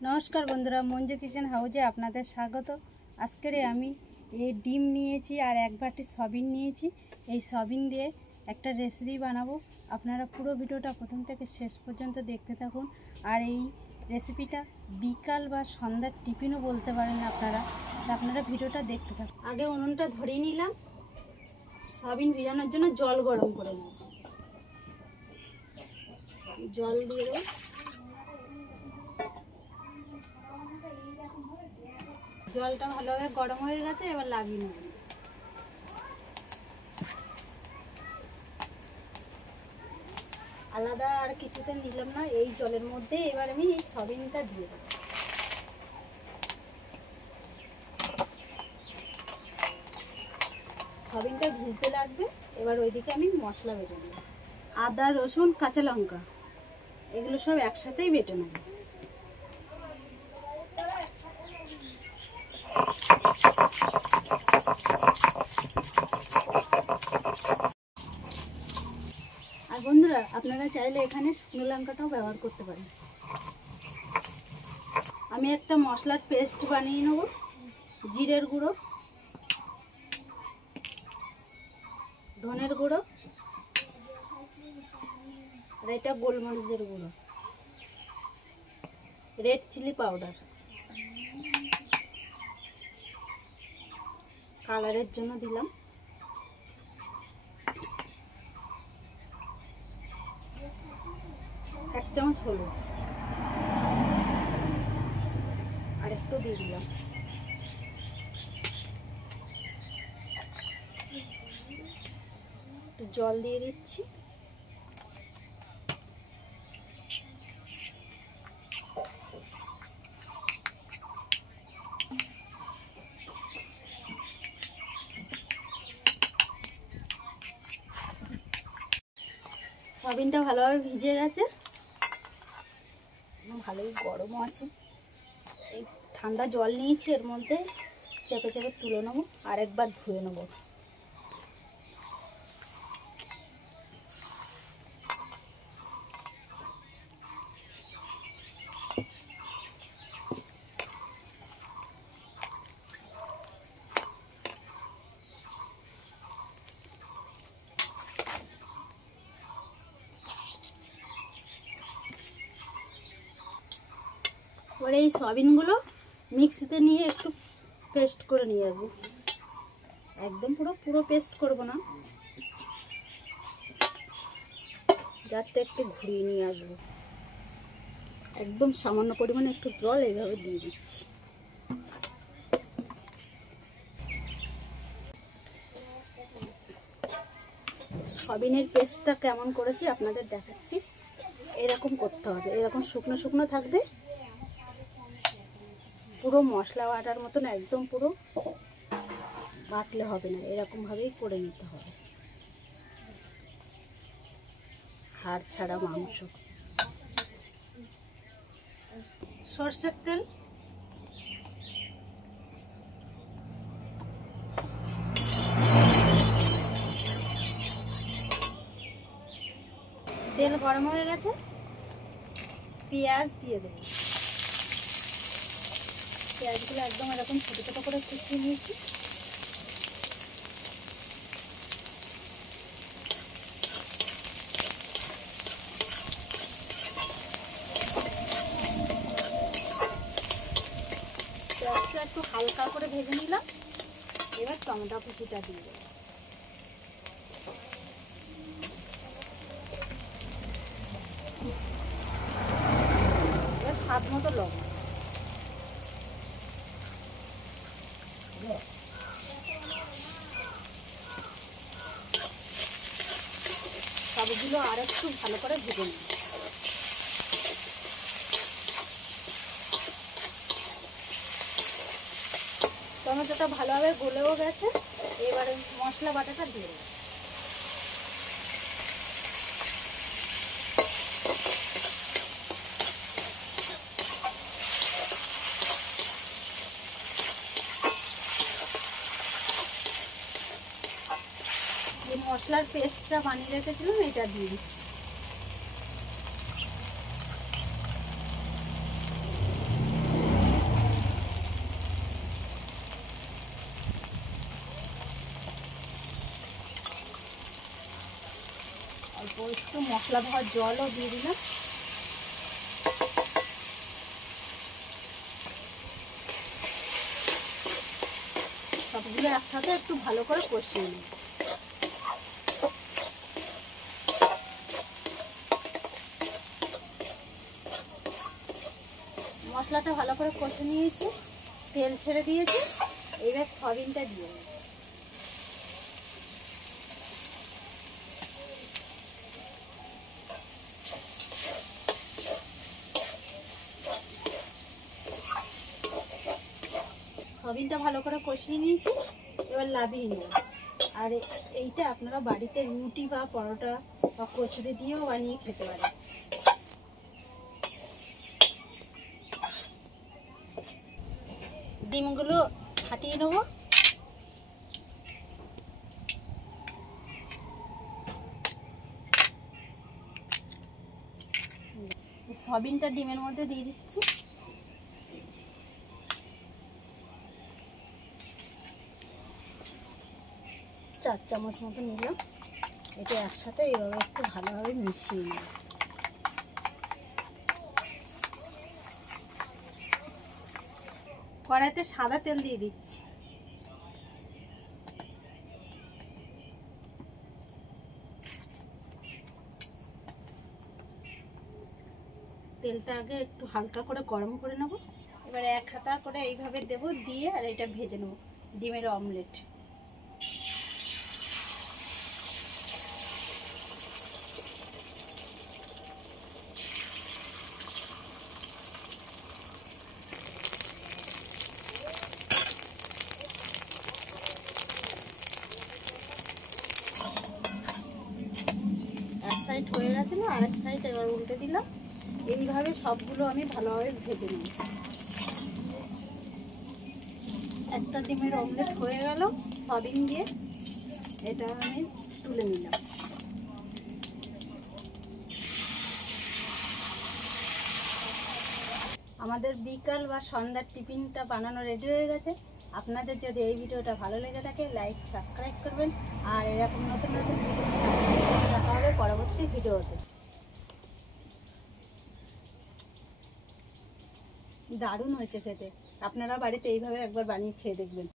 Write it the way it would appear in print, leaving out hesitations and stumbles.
नमस्कार बंधुरा मंजू किचेन हाउजे आपनादेर स्वागत। आजके आमी डिम निয়েছি और एक बाटी सबिन निয়েছি। এই সবিন দিয়ে একটা রেসিপি বানাবো। আপনারা পুরো ভিডিওটা প্রথম থেকে শেষ পর্যন্ত দেখতে থাকুন। আর এই রেসিপিটা বিকাল বা সন্ধ্যার টিফিনও বলতে পারেন আপনারা। আপনারা ভিডিওটা দেখতে থাকুন। আগে উনুনটা ধরিয়ে নিলাম, সবিন ভিজানোর জন্য জল গরম করে নেব। জল দিয়ে দেব। জলটা ভালোভাবে গরম হয়ে গেছে, এবার লাগিয়ে নেব। আলাদা আর কিছুতে নিলাম না, এই জলের মধ্যে এবার আমি এই সবিনটা দিয়ে দেব। সবিনটা ভিজতে লাগবে। এবার ওইদিকে আমি মশলা বেটে নেব। আদা, রসুন, কাঁচা লঙ্কা এগুলো সব একসাথেই বেটে নেব। আর বন্ধুরা আপনারা চাইলে এখানে শুকনো লঙ্কাটাও ব্যবহার করতে পারেন। আমি একটা মশলার পেস্ট বানিয়ে নেব। জিরের গুঁড়ো, ধনের গুঁড়ো, আর এটা গোলমরিচের গুঁড়ো, রেড চিলি পাউডার কালারের জন্য দিলাম, এক চামচ হলুদ আর একটু দিয়ে দিলাম। একটু জল দিয়ে দিচ্ছি। সবিনটা ভালোভাবে ভিজে গেছে, ভালোই গরমও আছে। এই ঠান্ডা জল নিয়েছি, এর মধ্যে চেপে চেপে তুলে নেবো আর একবার ধুয়ে নেবো। পরে এই সয়াবিনগুলো মিক্সিতে নিয়ে একটু পেস্ট করে নিয়ে আসবো। একদম পুরো পেস্ট করব না, জাস্ট একটু ঘুরিয়ে নিয়ে আসবো। একদম সামান্য পরিমাণে একটু জল এইভাবে দিয়ে দিচ্ছি। সয়াবিনের পেস্টটা কেমন করেছি আপনাদের দেখাচ্ছি। এরকম করতে হবে, এরকম শুকনো শুকনো থাকবে, পুরো মশলা বাটার মতন একদম পুরো বাটলে হবে না, এরকম ভাবেই করে নিতে হবে। হাড় ছাড়া মাংস। সরষের তেল, তেল গরম হয়ে গেছে, পেঁয়াজ দিয়ে দেব। পেঁয়াজগুলো একদম এরকম ছোটো ছোটো করে কুচিয়ে নিয়েছি। পেঁয়াজটা একটু হালকা করে ভেজে নিলাম। এবার টমেটো কুচিটা দিয়ে দেবো। এবার স্বাদ মতো লবণ। সবগুলো আর একটু ভালো করে ভেজে নেব। টমেটোটা ভালোভাবে গলেও গেছে, এবারে মশলা বাটাটা দিয়ে দেব। যে মশলার পেস্টটা বানিয়ে রেখেছিলাম এটা দিয়ে দিচ্ছি। একটু মশলা ধোয়ার জলও দিয়ে দিলাম। সবগুলো একসাথে একটু ভালো করে কষিয়ে নিই। মশলাটা ভালো করে কষে নিয়েছি, তেল ছেড়ে দিয়েছি। এইবার সয়াবিনটা দিয়ে দেব। সয়াবিনটা ভালো করে কষিয়ে নিয়েছি, এবার নামিয়ে নেব। আর এইটা আপনারা বাড়িতে রুটি বা পরোটা বা কচুরি দিয়েও বানিয়ে খেতে পারেন। ডিমগুলো ফাটিয়ে নেব। সয়াবিনটা ডিমের মধ্যে দিয়ে দিচ্ছি। চার চামচ মতো নিলাম। এটা একসাথে এইভাবে একটু ভালোভাবে মিশিয়ে নেব। কড়াইতে সাদা তেল দিয়ে দিচ্ছি। তেলটা আগে একটু হালকা করে গরম করে নেব। এবার এক হাতা করে এইভাবে দেব, দিয়ে আর এটা ভেজে নেব। ডিমের অমলেট। এক সাইড হয়ে গেছে না, আরেক সাইড এবার উল্টে দিলাম। এইভাবে সবগুলো আমি ভালোভাবে ভেজে নেব। একটা ডিমের অমলেট হয়ে গেল সয়াবিন দিয়ে। এটা আমি তুলে নিলাম। আমাদের বিকাল বা সন্ধ্যার টিফিনটা বানানো রেডি হয়ে গেছে। আপনাদের যদি এই ভিডিওটা ভালো লেগে থাকে লাইক সাবস্ক্রাইব করবেন। আর এরকম নতুন নতুন ভিডিও দেখা হবে পরবর্তী ভিডিওতে। দারুণ হয়েছে খেতে। আপনারা বাড়িতে এইভাবে একবার বানিয়ে খেয়ে দেখবেন।